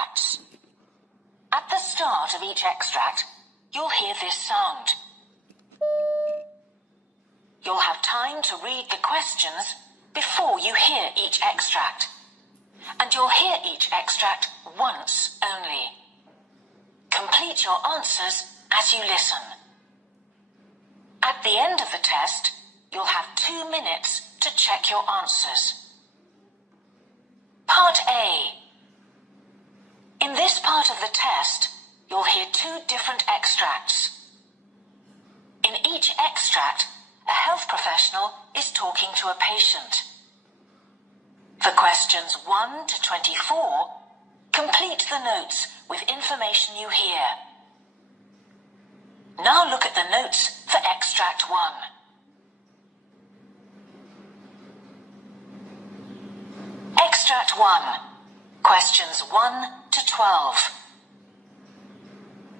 extracts. At the start of each extract, you'll hear this sound. You'll have time to read the questions before you hear each extract. And you'll hear each extract once only. Complete your answers as you listen. At the end of the test, you'll have 2 minutes to check your answers. Part A. In this part of the test, you'll hear 2 different extracts. In each extract, a health professional is talking to a patient. For questions 1 to 24, complete the notes with information you hear. Now look at the notes for extract 1. Extract 1. Questions 1 to 12.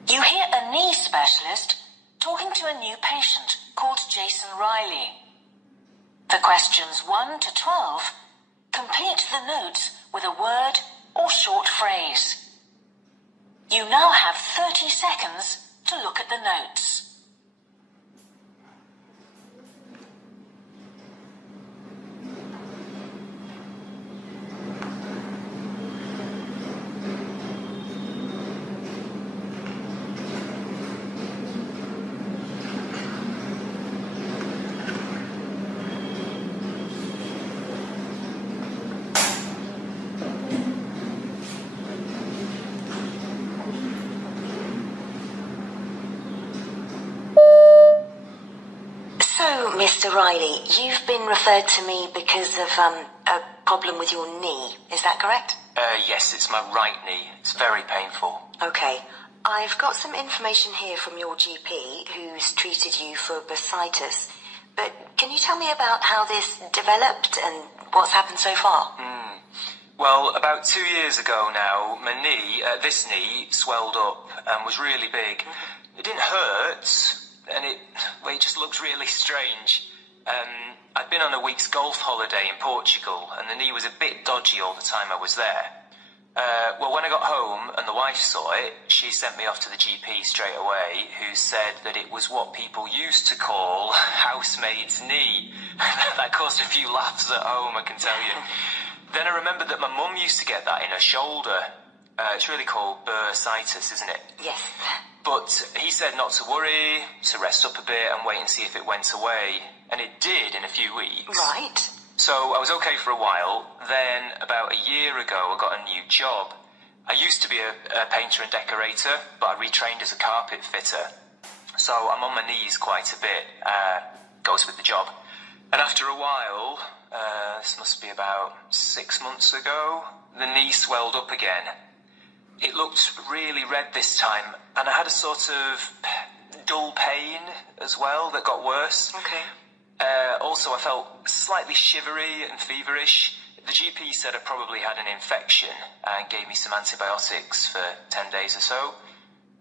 You hear a knee specialist talking to a new patient called Jason Riley. For questions 1 to 12, complete the notes with a word or short phrase. You now have 30 seconds to look at the notes. Mr. Riley, you've been referred to me because of a problem with your knee. Is that correct? Yes, it's my right knee. It's very painful. Okay. I've got some information here from your GP who's treated you for bursitis. But can you tell me about how this developed and what's happened so far? Well, about 2 years ago now, my knee, this knee, swelled up and was really big. It didn't hurt, and it just looked really strange. I'd been on a week's golf holiday in Portugal, and the knee was a bit dodgy all the time I was there. Well, when I got home and the wife saw it, she sent me off to the GP straight away, who said that it was what people used to call housemaid's knee. That caused a few laughs at home, I can tell you. Then I remembered that my mum used to get that in her shoulder. It's really called bursitis, isn't it? Yes. But he said not to worry, to rest up a bit and wait and see if it went away. And it did in a few weeks. Right. So I was okay for a while. Then about a year ago, I got a new job. I used to be a painter and decorator, but I retrained as a carpet fitter. So I'm on my knees quite a bit. Goes with the job. And after a while, this must be about 6 months ago, the knee swelled up again. It looked really red this time, and I had a sort of dull pain as well that got worse. Okay. Also, I felt slightly shivery and feverish. The GP said I probably had an infection and gave me some antibiotics for 10 days or so.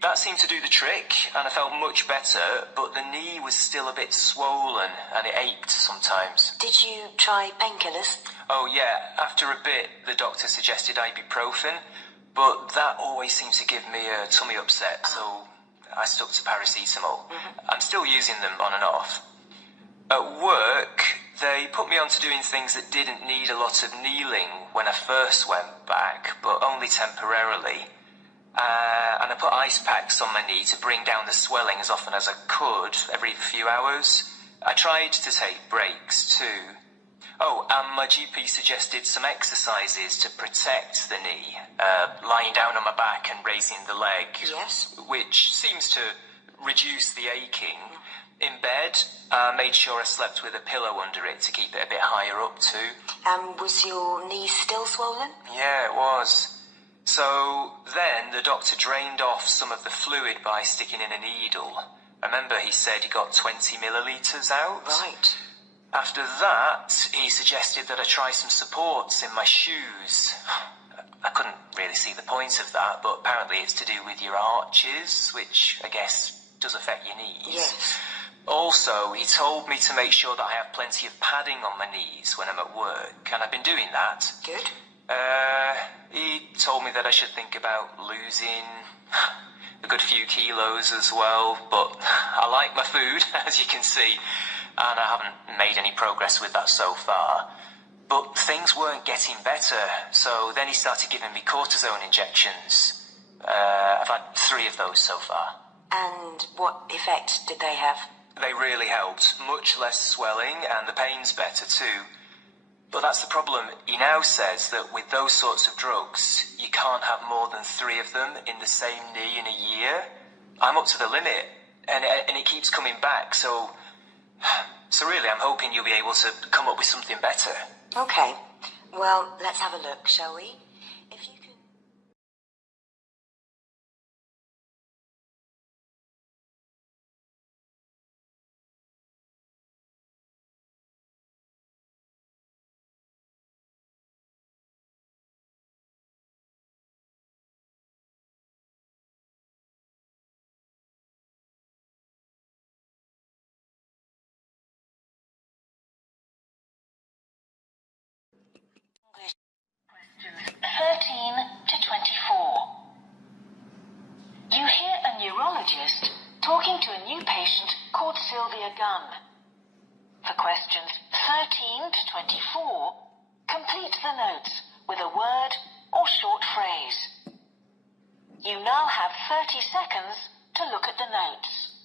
That seemed to do the trick, and I felt much better, but the knee was still a bit swollen, and it ached sometimes. Did you try painkillers? Oh yeah, after a bit, the doctor suggested ibuprofen, but that always seems to give me a tummy upset, so I stuck to paracetamol. I'm still using them on and off. At work, they put me on to doing things that didn't need a lot of kneeling when I first went back, but only temporarily. And I put ice packs on my knee to bring down the swelling as often as I could, every few hours. I tried to take breaks too. Oh, and my GP suggested some exercises to protect the knee, lying down on my back and raising the leg. Yes. Which seems to reduce the aching. In bed, I made sure I slept with a pillow under it to keep it a bit higher up too. Was your knee still swollen? Yeah, it was. So then the doctor drained off some of the fluid by sticking in a needle. I remember he said he got 20 millilitres out. Right. After that, he suggested that I try some supports in my shoes. I couldn't really see the point of that, but apparently it's to do with your arches, which I guess does affect your knees. Yes. Also, he told me to make sure that I have plenty of padding on my knees when I'm at work, and I've been doing that. Good. He told me that I should think about losing a good few kilos as well, but I like my food, as you can see, and I haven't made any progress with that so far. But things weren't getting better, so then he started giving me cortisone injections. I've had 3 of those so far. And what effect did they have? They really helped. Much less swelling, and the pain's better too. But that's the problem. He now says that with those sorts of drugs, you can't have more than 3 of them in the same knee in a year. I'm up to the limit, and it keeps coming back, so really I'm hoping you'll be able to come up with something better. Okay. Well, let's have a look, shall we? If you can... Questions 13 to 24. You hear a neurologist talking to a new patient called Sylvia Gunn. For questions 13 to 24, complete the notes with a word or short phrase. You now have 30 seconds to look at the notes.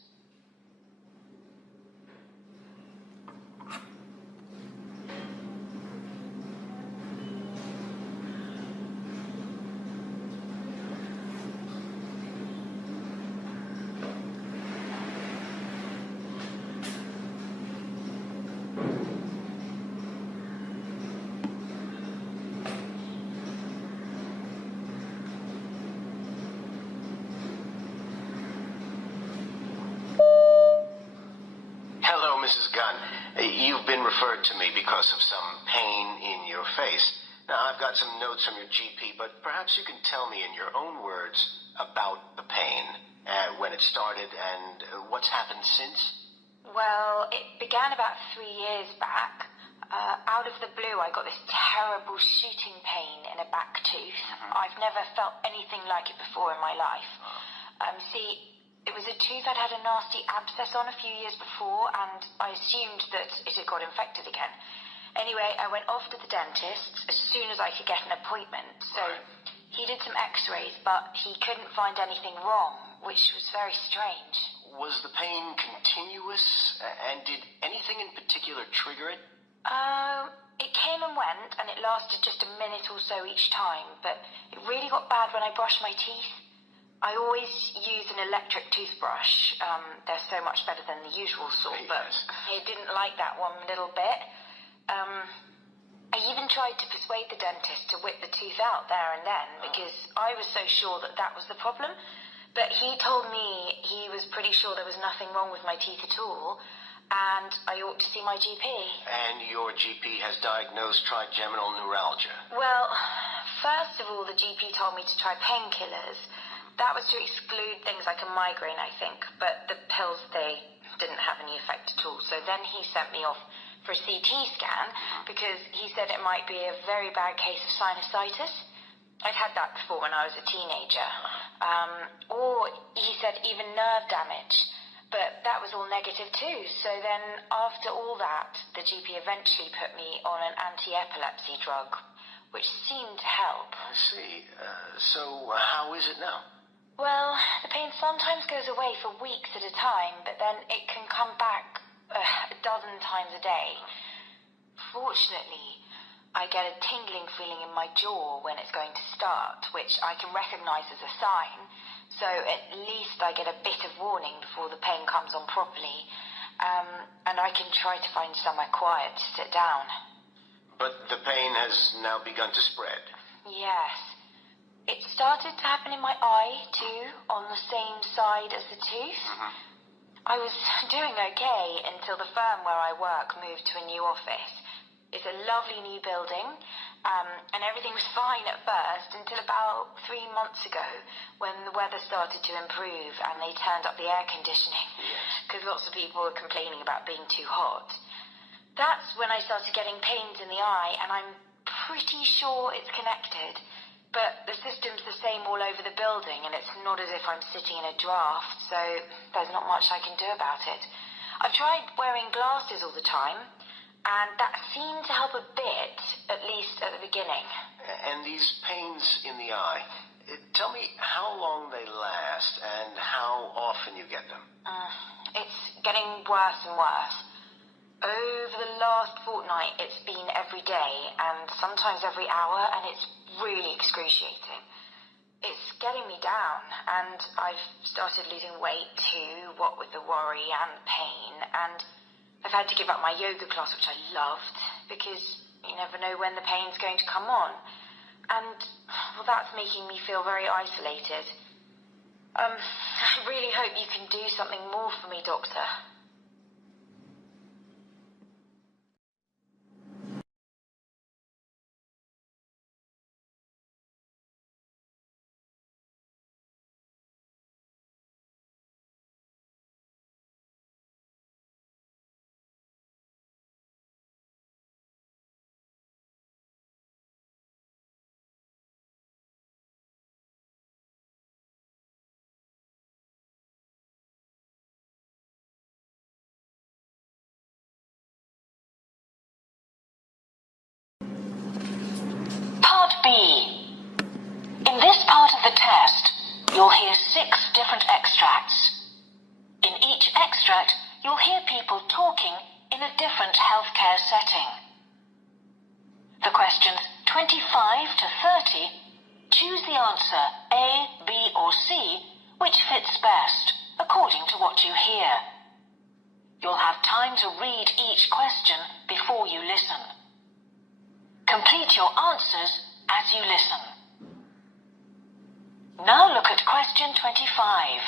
Mrs. Gunn, you've been referred to me because of some pain in your face. Now, I've got some notes from your GP, but perhaps you can tell me in your own words about the pain, when it started, and what's happened since? Well, it began about 3 years back. Out of the blue, I got this terrible shooting pain in a back tooth. I've never felt anything like it before in my life. See, it was a tooth I'd had a nasty abscess on a few years before, and I assumed that it had got infected again. Anyway, I went off to the dentist as soon as I could get an appointment. So he did some x-rays, but he couldn't find anything wrong, which was very strange. Was the pain continuous, and did anything in particular trigger it? It came and went, and it lasted just a minute or so each time, but it really got bad when I brushed my teeth. I always use an electric toothbrush. They're so much better than the usual sort, but I didn't like that one little bit. I even tried to persuade the dentist to whip the tooth out there and then, because I was so sure that that was the problem. But he told me he was pretty sure there was nothing wrong with my teeth at all, and I ought to see my GP. And your GP has diagnosed trigeminal neuralgia? Well, first of all, the GP told me to try painkillers. That was to exclude things like a migraine, I think, but the pills, they didn't have any effect at all. So then he sent me off for a CT scan, because he said it might be a very bad case of sinusitis. I'd had that before when I was a teenager. Or he said even nerve damage, but that was all negative too. So then after all that, the GP eventually put me on an anti-epilepsy drug, which seemed to help. I see. So how is it now? Well, the pain sometimes goes away for weeks at a time, but then it can come back a dozen times a day. Fortunately, I get a tingling feeling in my jaw when it's going to start, which I can recognize as a sign. So at least I get a bit of warning before the pain comes on properly. And I can try to find somewhere quiet to sit down. But the pain has now begun to spread? Yes. It started to happen in my eye, too, on the same side as the tooth. I was doing okay until the firm where I work moved to a new office. It's a lovely new building, and everything was fine at first until about 3 months ago, when the weather started to improve and they turned up the air conditioning, because lots of people were complaining about being too hot. That's when I started getting pains in the eye, and I'm pretty sure it's connected. But the system's the same all over the building, and it's not as if I'm sitting in a draft, so there's not much I can do about it. I've tried wearing glasses all the time, and that seemed to help a bit, at least at the beginning. And these pains in the eye, tell me how long they last and how often you get them. It's getting worse and worse. Over the last fortnight, it's been every day, and sometimes every hour, and it's really excruciating. It's getting me down, and I've started losing weight too, what with the worry and the pain, and I've had to give up my yoga class, which I loved, because you never know when the pain's going to come on. And, well, that's making me feel very isolated. I really hope you can do something more for me, Doctor. Part B. In this part of the test, you'll hear 6 different extracts. In each extract, you'll hear people talking in a different healthcare setting. For questions 25 to 30, choose the answer A, B, or C, which fits best, according to what you hear. You'll have time to read each question before you listen. Complete your answers as you listen. Now look at question 25.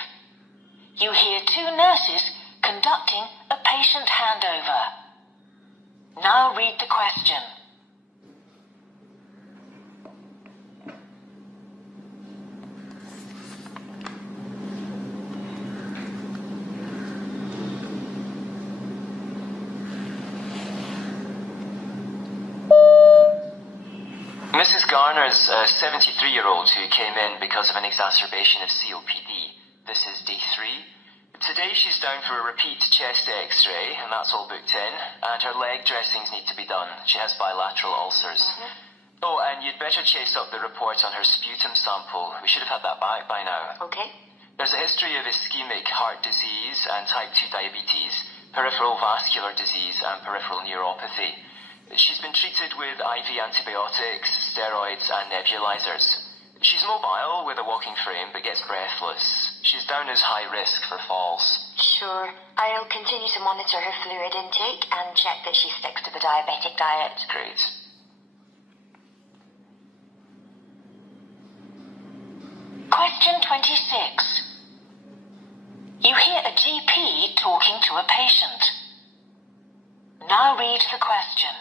You hear 2 nurses conducting a patient handover. Now read the question. Mrs. Garner's a 73-year-old who came in because of an exacerbation of COPD. This is day 3. Today she's down for a repeat chest x-ray, and that's all booked in, and her leg dressings need to be done. She has bilateral ulcers. Oh, and you'd better chase up the report on her sputum sample. We should have had that back by now. Okay. There's a history of ischemic heart disease and type 2 diabetes, peripheral vascular disease, and peripheral neuropathy. She's been treated with IV antibiotics, steroids, and nebulizers. She's mobile with a walking frame, but gets breathless. She's down as high risk for falls. Sure. I'll continue to monitor her fluid intake and check that she sticks to the diabetic diet. Great. Question 26. You hear a GP talking to a patient. Now read the question.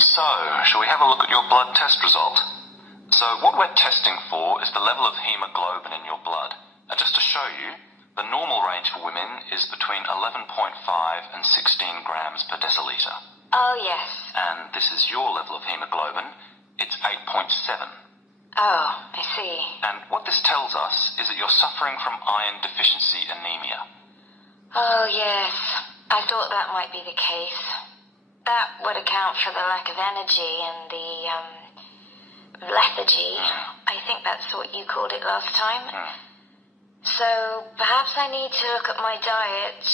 So, shall we have a look at your blood test result? So, what we're testing for is the level of hemoglobin in your blood. And just to show you, the normal range for women is between 11.5 and 16 grams per deciliter. Oh, yes. And this is your level of hemoglobin. It's 8.7. Oh, I see. And what this tells us is that you're suffering from iron deficiency anemia. Oh, yes. I thought that might be the case. That would account for the lack of energy and the, lethargy. I think that's what you called it last time. So, perhaps I need to look at my diet,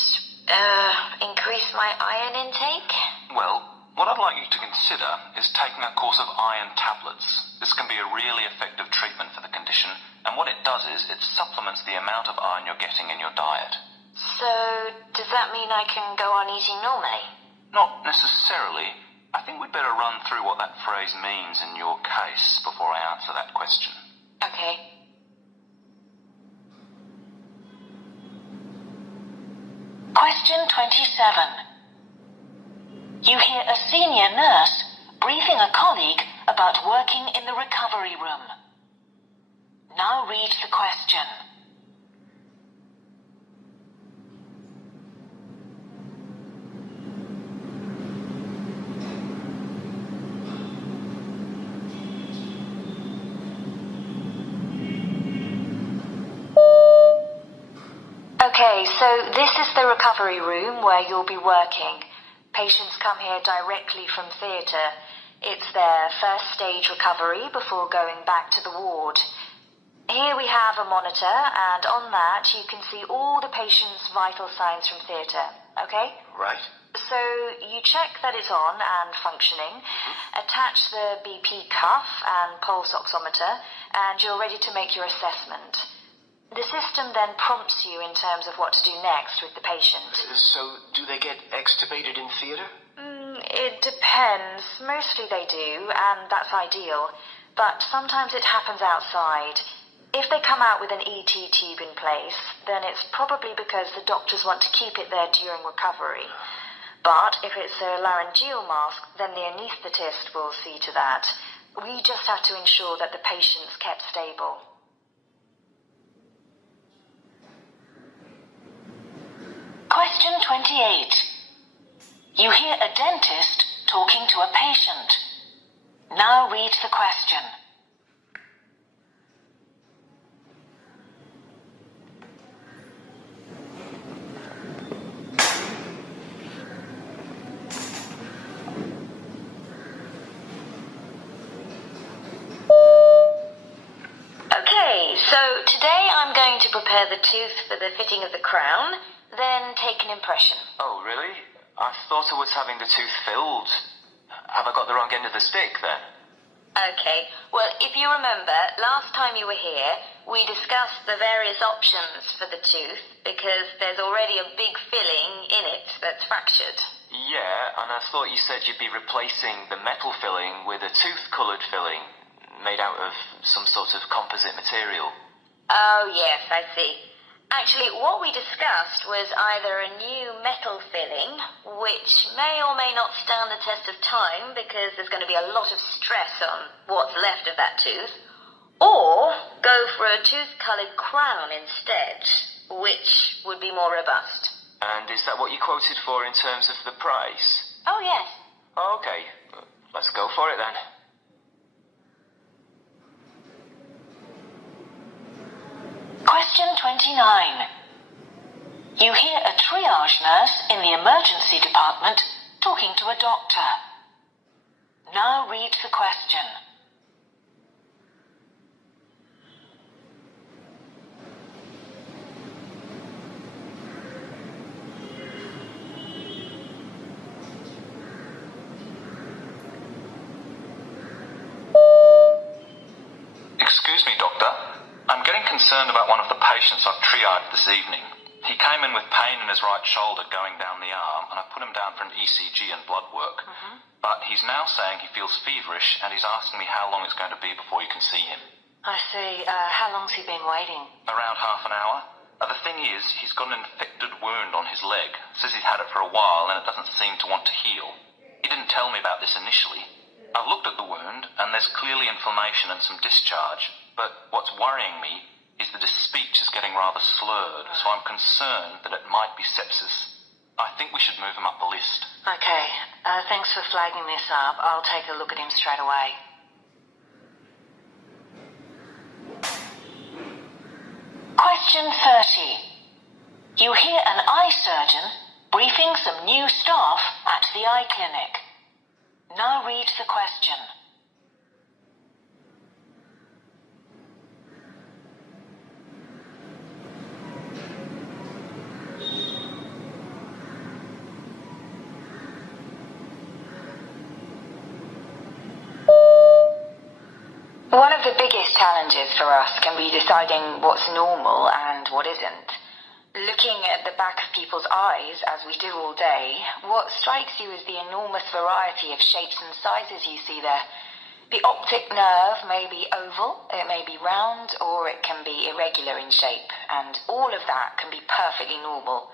increase my iron intake? Well, what I'd like you to consider is taking a course of iron tablets. This can be a really effective treatment for the condition, and what it does is it supplements the amount of iron you're getting in your diet. So, does that mean I can go on eating normally? Not necessarily. I think we'd better run through what that phrase means in your case before I answer that question. Okay. Question 27. You hear a senior nurse briefing a colleague about working in the recovery room. Now read the question. Okay, so this is the recovery room where you'll be working. Patients come here directly from theatre. It's their first stage recovery before going back to the ward. Here we have a monitor, and on that you can see all the patient's vital signs from theatre, okay? Right. So you check that it's on and functioning, attach the BP cuff and pulse oximeter, and you're ready to make your assessment. The system then prompts you in terms of what to do next with the patient. So, do they get extubated in theatre? It depends. Mostly they do, and that's ideal. But sometimes it happens outside. If they come out with an ET tube in place, then it's probably because the doctors want to keep it there during recovery. But if it's a laryngeal mask, then the anaesthetist will see to that. We just have to ensure that the patient's kept stable. Question 28. You hear a dentist talking to a patient. Now read the question. Okay, so today I'm going to prepare the tooth for the fitting of the crown, then take an impression. Oh, really? I thought I was having the tooth filled. Have I got the wrong end of the stick then? Okay, well, if you remember, last time you were here, we discussed the various options for the tooth because there's already a big filling in it that's fractured. Yeah, and I thought you said you'd be replacing the metal filling with a tooth-coloured filling made out of some sort of composite material. Oh, yes, I see. Actually, what we discussed was either a new metal filling, which may or may not stand the test of time because there's going to be a lot of stress on what's left of that tooth, or go for a tooth-coloured crown instead, which would be more robust. And is that what you quoted for in terms of the price? Oh, yes. Okay, let's go for it then. Question 29. You hear a triage nurse in the emergency department talking to a doctor. Now read the question. Excuse me, Doctor. I'm getting concerned about one of the patients I've triaged this evening. He came in with pain in his right shoulder going down the arm, and I put him down for an ECG and blood work. But he's now saying he feels feverish, and he's asking me how long it's going to be before you can see him. I see. How long's he been waiting? Around half an hour. The thing is, he's got an infected wound on his leg. Says he's had it for a while, and it doesn't seem to want to heal. He didn't tell me about this initially. I've looked at the wound, and there's clearly inflammation and some discharge. But what's worrying me is that his speech is getting rather slurred, so I'm concerned that it might be sepsis. I think we should move him up the list. Okay. Thanks for flagging this up. I'll take a look at him straight away. Question 30. You hear an eye surgeon briefing some new staff at the eye clinic. Now read the question. One of the biggest challenges for us can be deciding what's normal and what isn't. Looking at the back of people's eyes, as we do all day, what strikes you is the enormous variety of shapes and sizes you see there. The optic nerve may be oval, it may be round, or it can be irregular in shape, and all of that can be perfectly normal.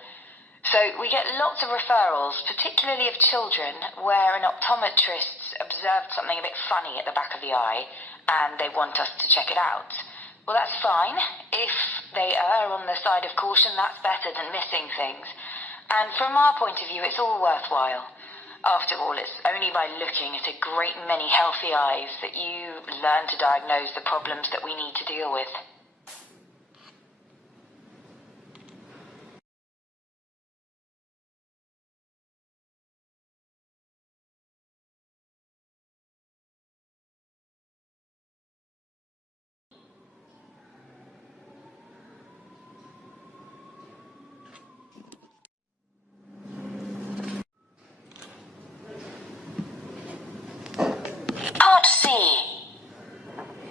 So we get lots of referrals, particularly of children, where an optometrist's observed something a bit funny at the back of the eye, and they want us to check it out. Well, that's fine. If they err on the side of caution, that's better than missing things. And from our point of view, it's all worthwhile. After all, it's only by looking at a great many healthy eyes that you learn to diagnose the problems that we need to deal with. Part C.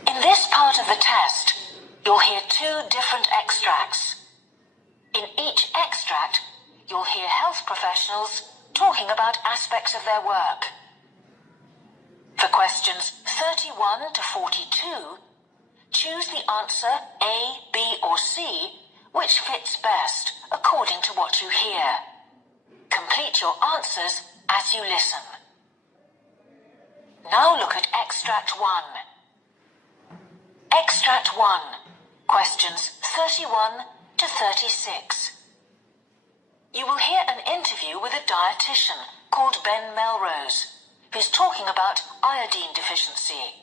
In this part of the test, you'll hear two different extracts. In each extract, you'll hear health professionals talking about aspects of their work. For questions 31 to 42, choose the answer A, B, or C, which fits best according to what you hear. Complete your answers as you listen. Now look at Extract 1. Extract 1, questions 31 to 36. You will hear an interview with a dietitian called Ben Melrose, who's talking about iodine deficiency.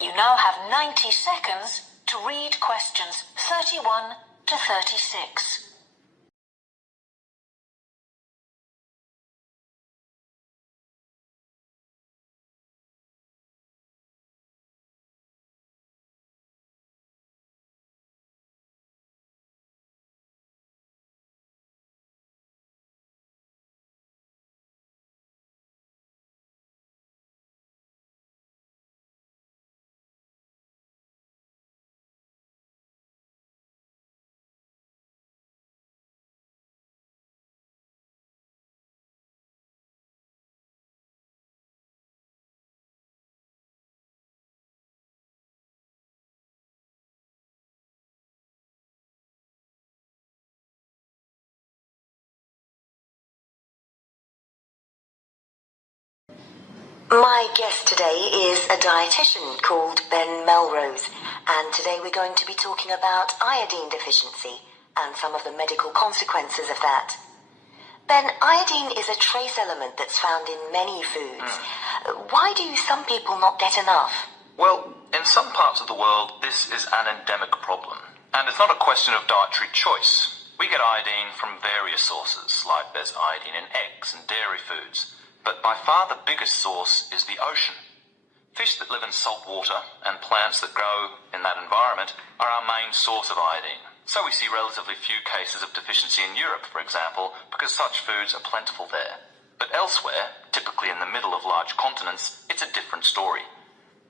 You now have 90 seconds to read questions 31 to 36. My guest today is a dietitian called Ben Melrose, and today we're going to be talking about iodine deficiency and some of the medical consequences of that. Ben, iodine is a trace element that's found in many foods. Why do some people not get enough? Well, in some parts of the world, this is an endemic problem. And it's not a question of dietary choice. We get iodine from various sources, like there's iodine in eggs and dairy foods. But by far the biggest source is the ocean. Fish that live in salt water and plants that grow in that environment are our main source of iodine. So we see relatively few cases of deficiency in Europe, for example, because such foods are plentiful there. But elsewhere, typically in the middle of large continents, it's a different story.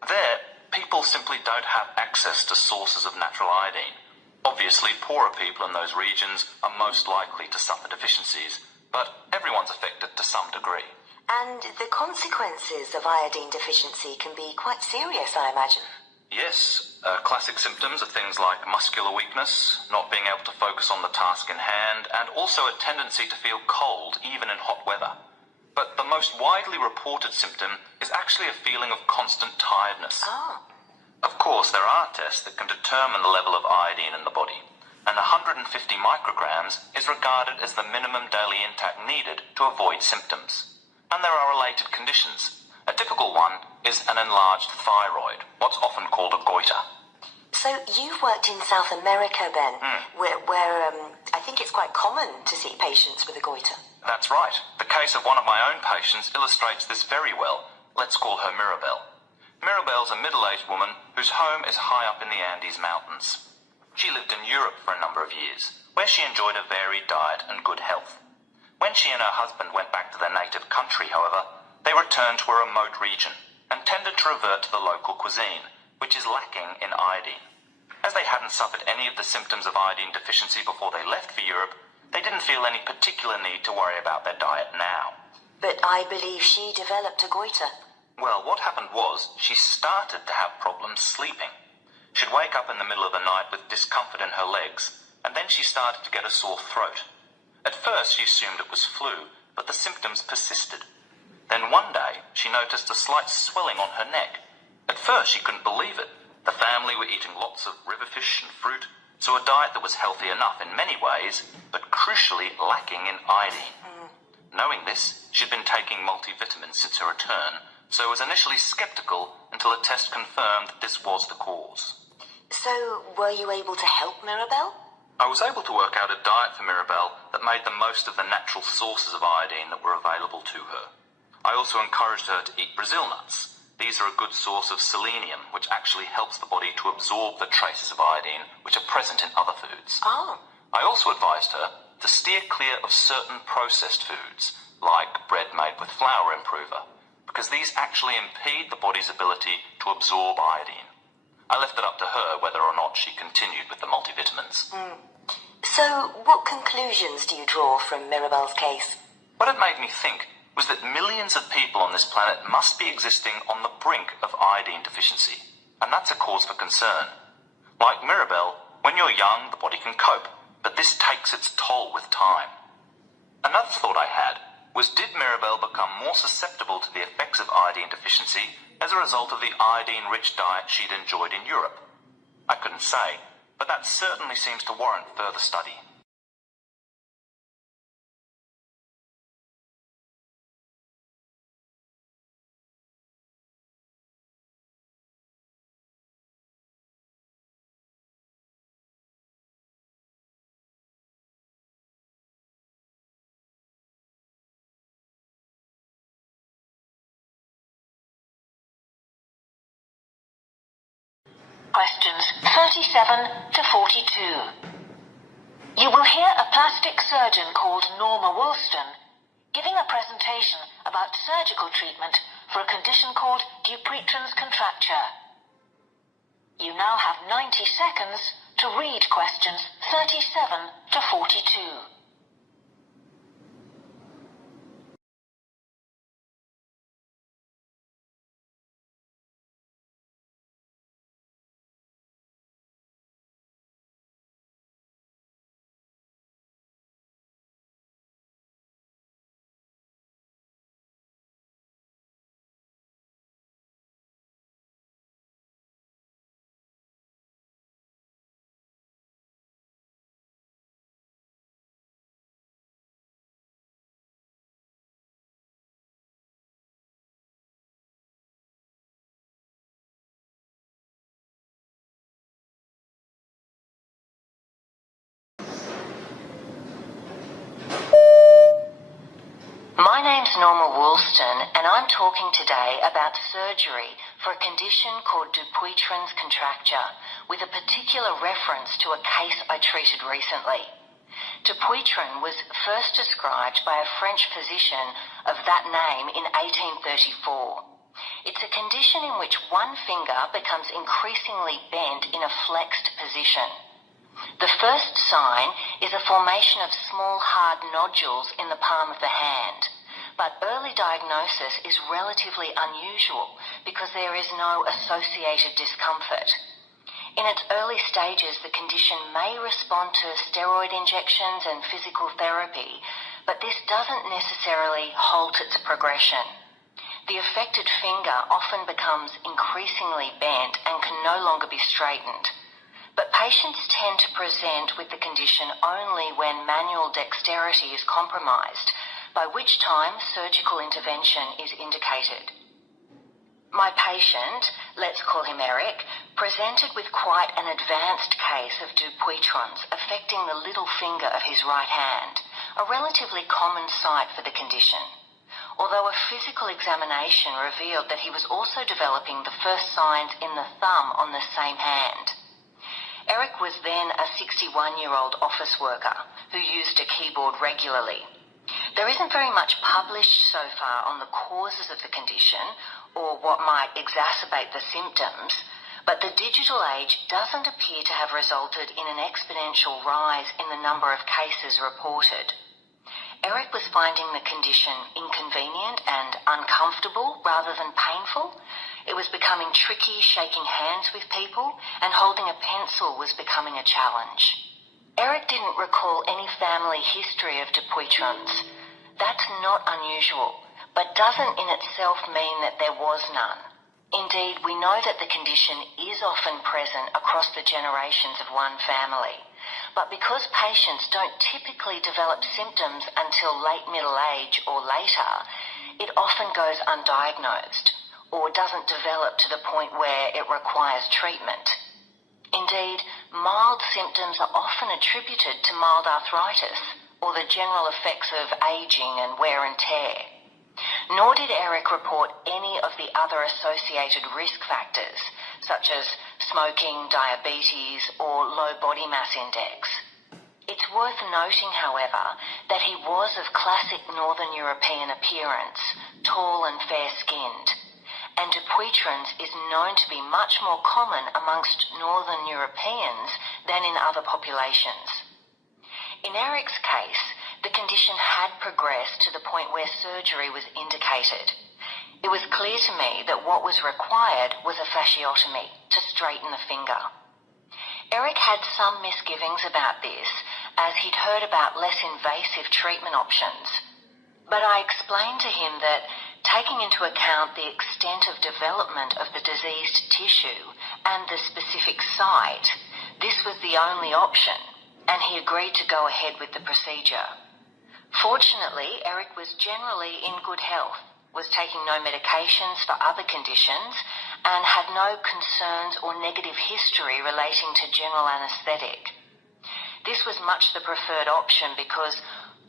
There, people simply don't have access to sources of natural iodine. Obviously, poorer people in those regions are most likely to suffer deficiencies, but everyone's affected to some degree. And the consequences of iodine deficiency can be quite serious, I imagine. Yes, classic symptoms are things like muscular weakness, not being able to focus on the task in hand, and also a tendency to feel cold, even in hot weather. But the most widely reported symptom is actually a feeling of constant tiredness. Oh. Of course, there are tests that can determine the level of iodine in the body, and 150 micrograms is regarded as the minimum daily intake needed to avoid symptoms. And there are related conditions. A typical one is an enlarged thyroid, what's often called a goiter. So you've worked in South America, Ben, where I think it's quite common to see patients with a goiter. That's right. The case of one of my own patients illustrates this very well. Let's call her Mirabelle. Mirabelle's a middle-aged woman whose home is high up in the Andes Mountains. She lived in Europe for a number of years, where she enjoyed a varied diet and good health. When she and her husband went back to their native country, however, they returned to a remote region and tended to revert to the local cuisine, which is lacking in iodine. As they hadn't suffered any of the symptoms of iodine deficiency before they left for Europe, they didn't feel any particular need to worry about their diet now. But I believe she developed a goiter. Well, what happened was she started to have problems sleeping. She'd wake up in the middle of the night with discomfort in her legs, and then she started to get a sore throat. At first, she assumed it was flu, but the symptoms persisted. Then one day, she noticed a slight swelling on her neck. At first, she couldn't believe it. The family were eating lots of river fish and fruit, so a diet that was healthy enough in many ways, but crucially lacking in iodine. Knowing this, she'd been taking multivitamins since her return, so was initially skeptical until a test confirmed that this was the cause. So, were you able to help Mirabelle? I was able to work out a diet for Mirabelle that made the most of the natural sources of iodine that were available to her. I also encouraged her to eat Brazil nuts. These are a good source of selenium, which actually helps the body to absorb the traces of iodine which are present in other foods. Oh. I also advised her to steer clear of certain processed foods, like bread made with flour improver, because these actually impede the body's ability to absorb iodine. I left it up to her whether or not she continued with the multivitamins. So, what conclusions do you draw from Mirabelle's case? What it made me think was that millions of people on this planet must be existing on the brink of iodine deficiency, and that's a cause for concern. Like Mirabelle, when you're young, the body can cope, but this takes its toll with time. Another thought I had was, did Mirabelle become more susceptible to the effects of iodine deficiency as a result of the iodine-rich diet she'd enjoyed in Europe? I couldn't say, but that certainly seems to warrant further study. Questions 37 to 42. You will hear a plastic surgeon called Norma Woolston giving a presentation about surgical treatment for a condition called Dupuytren's contracture. You now have 90 seconds to read questions 37 to 42. My name's Norma Woolston, and I'm talking today about surgery for a condition called Dupuytren's contracture, with a particular reference to a case I treated recently. Dupuytren was first described by a French physician of that name in 1834. It's a condition in which one finger becomes increasingly bent in a flexed position. The first sign is a formation of small hard nodules in the palm of the hand, but early diagnosis is relatively unusual because there is no associated discomfort. In its early stages, the condition may respond to steroid injections and physical therapy, but this doesn't necessarily halt its progression. The affected finger often becomes increasingly bent and can no longer be straightened. But patients tend to present with the condition only when manual dexterity is compromised, by which time surgical intervention is indicated. My patient, let's call him Eric, presented with quite an advanced case of Dupuytren's affecting the little finger of his right hand, a relatively common site for the condition. Although a physical examination revealed that he was also developing the first signs in the thumb on the same hand. Eric was then a 61-year-old office worker who used a keyboard regularly. There isn't very much published so far on the causes of the condition or what might exacerbate the symptoms, but the digital age doesn't appear to have resulted in an exponential rise in the number of cases reported. Eric was finding the condition inconvenient and uncomfortable rather than painful. It was becoming tricky shaking hands with people, and holding a pencil was becoming a challenge. Eric didn't recall any family history of Dupuytren's. That's not unusual, but doesn't in itself mean that there was none. Indeed, we know that the condition is often present across the generations of one family. But because patients don't typically develop symptoms until late middle age or later, it often goes undiagnosed or doesn't develop to the point where it requires treatment. Indeed, mild symptoms are often attributed to mild arthritis or the general effects of aging and wear and tear. Nor did Eric report any of the other associated risk factors, such as smoking, diabetes, or low body mass index. It's worth noting, however, that he was of classic Northern European appearance, tall and fair-skinned, and Dupuytren's is known to be much more common amongst Northern Europeans than in other populations. In Eric's case, the condition had progressed to the point where surgery was indicated. It was clear to me that what was required was a fasciotomy to straighten the finger. Eric had some misgivings about this, as he'd heard about less invasive treatment options. But I explained to him that, taking into account the extent of development of the diseased tissue and the specific site, this was the only option, and he agreed to go ahead with the procedure. Fortunately, Eric was generally in good health, was taking no medications for other conditions, and had no concerns or negative history relating to general anaesthetic. This was much the preferred option because,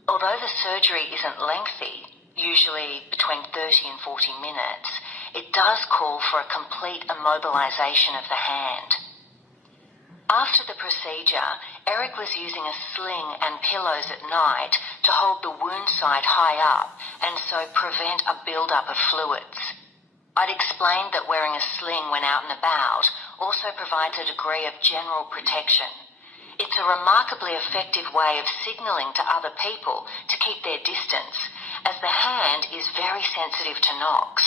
although the surgery isn't lengthy, usually between 30 and 40 minutes, it does call for a complete immobilization of the hand. After the procedure, Eric was using a sling and pillows at night to hold the wound site high up and so prevent a build-up of fluids. I'd explained that wearing a sling when out and about also provides a degree of general protection. It's a remarkably effective way of signalling to other people to keep their distance, as the hand is very sensitive to knocks.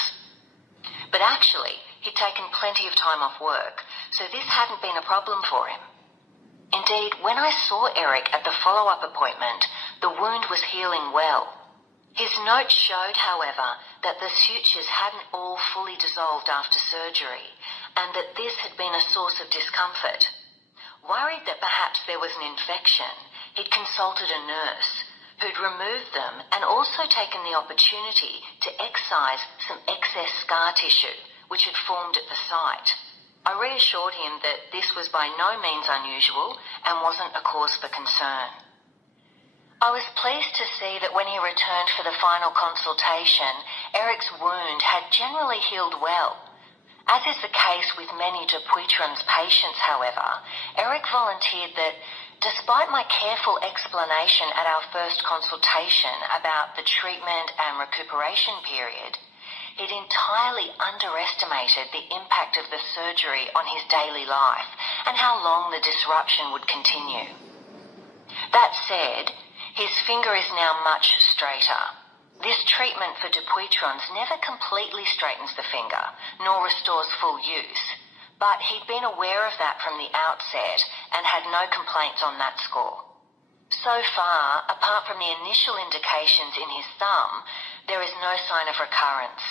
But actually, he'd taken plenty of time off work, so this hadn't been a problem for him. Indeed, when I saw Eric at the follow-up appointment, the wound was healing well. His notes showed, however, that the sutures hadn't all fully dissolved after surgery, and that this had been a source of discomfort. Worried that perhaps there was an infection, he'd consulted a nurse, who'd removed them and also taken the opportunity to excise some excess scar tissue, which had formed at the site. I reassured him that this was by no means unusual and wasn't a cause for concern. I was pleased to see that when he returned for the final consultation, Eric's wound had generally healed well. As is the case with many Dupuytren's patients, however, Eric volunteered that, despite my careful explanation at our first consultation about the treatment and recuperation period, he'd entirely underestimated the impact of the surgery on his daily life and how long the disruption would continue. That said, his finger is now much straighter. This treatment for Dupuytren's never completely straightens the finger, nor restores full use, but he'd been aware of that from the outset and had no complaints on that score. So far, apart from the initial indications in his thumb, there is no sign of recurrence,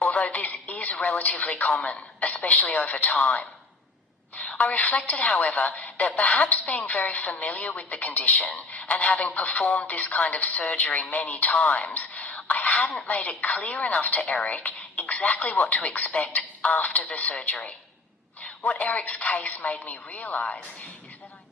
although this is relatively common, especially over time. I reflected, however, that perhaps being very familiar with the condition and having performed this kind of surgery many times, I hadn't made it clear enough to Eric exactly what to expect after the surgery. What Eric's case made me realize is that I